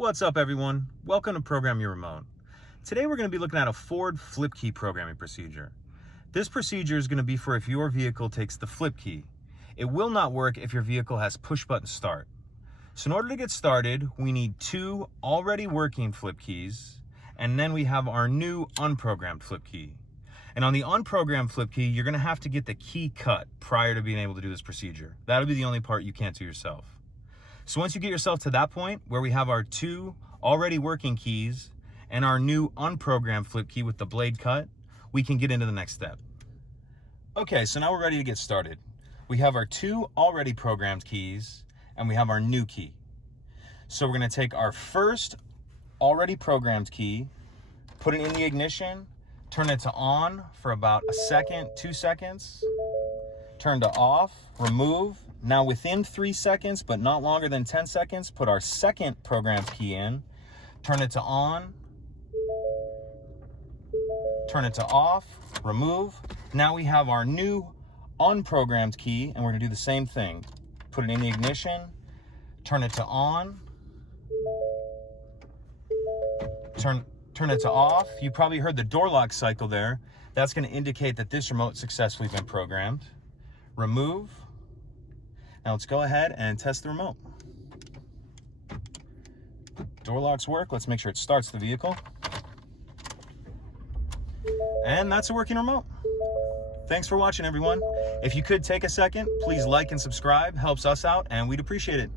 What's up, everyone? Welcome to Program Your Remote. Today we're going to be looking at a Ford flip key programming procedure. This procedure is going to be for if your vehicle takes the flip key. It will not work if your vehicle has push button start. So in order to get started, we need two already working flip keys, and then we have our new unprogrammed flip key. And on the unprogrammed flip key, you're going to have to get the key cut prior to being able to do this procedure. That'll be the only part you can't do yourself. So once you get yourself to that point where we have our two already working keys and our new unprogrammed flip key with the blade cut, we can get into the next step. Okay, so now we're ready to get started. We have our two already programmed keys and we have our new key. So we're going to take our first already programmed key, put it in the ignition, turn it to on for about a second, 2 seconds, turn to off, remove. Now within 3 seconds, but not longer than 10 seconds, put our second programmed key in, turn it to on, turn it to off, remove. Now we have our new unprogrammed key, and we're gonna do the same thing. Put it in the ignition, turn it to on, turn it to off. You probably heard the door lock cycle there. That's gonna indicate that this remote successfully been programmed. Remove. Now let's go ahead and test the remote. Door locks work. Let's make sure it starts the vehicle. And that's a working remote. Thanks for watching, everyone. If you could take a second, please like and subscribe. Helps us out, and we'd appreciate it.